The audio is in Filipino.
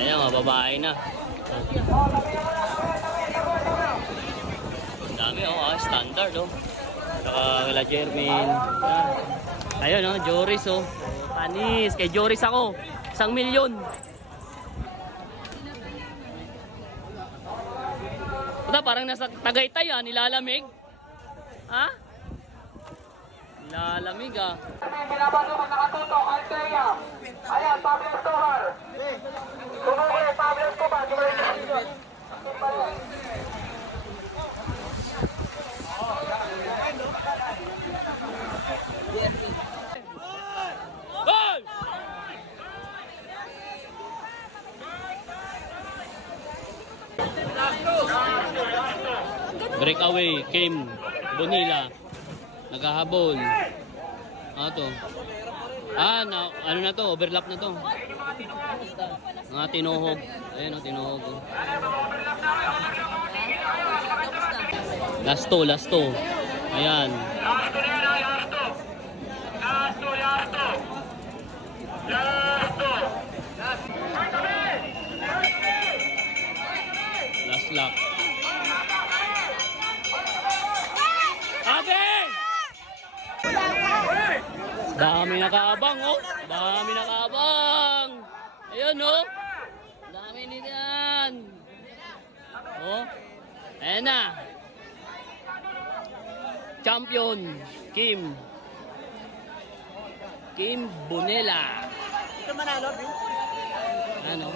Ayan, mga babae na. Ang dami, oh, standard, oh. Saka kala Jermaine. Ayun, oh, Joris, oh. Panis, kay Joris ako. 1,000,000. Ito, parang nasa Tagaytay, ah, nilalamig. Ha? Nilalamig, ah. Binabato mo nakatutok, Altea. Ayan, Pablo Escobar. Sumuwi, Pablo Escobar. Goal! Breakaway, Kim Bonilla. Naghahabol. Ano to? Ano na to? Overlap na to. Mga tinuhog. Ayun, oh, tinuhog. Oh. Last to. Ayan. Last lap. Ate! Dami nakaabang, oh. Dami nakaabang. Ayun, oh. Dami niyan. Oh. Ayan na. Champion, Kim Bonilla. Ito manalo, Bill? Ano?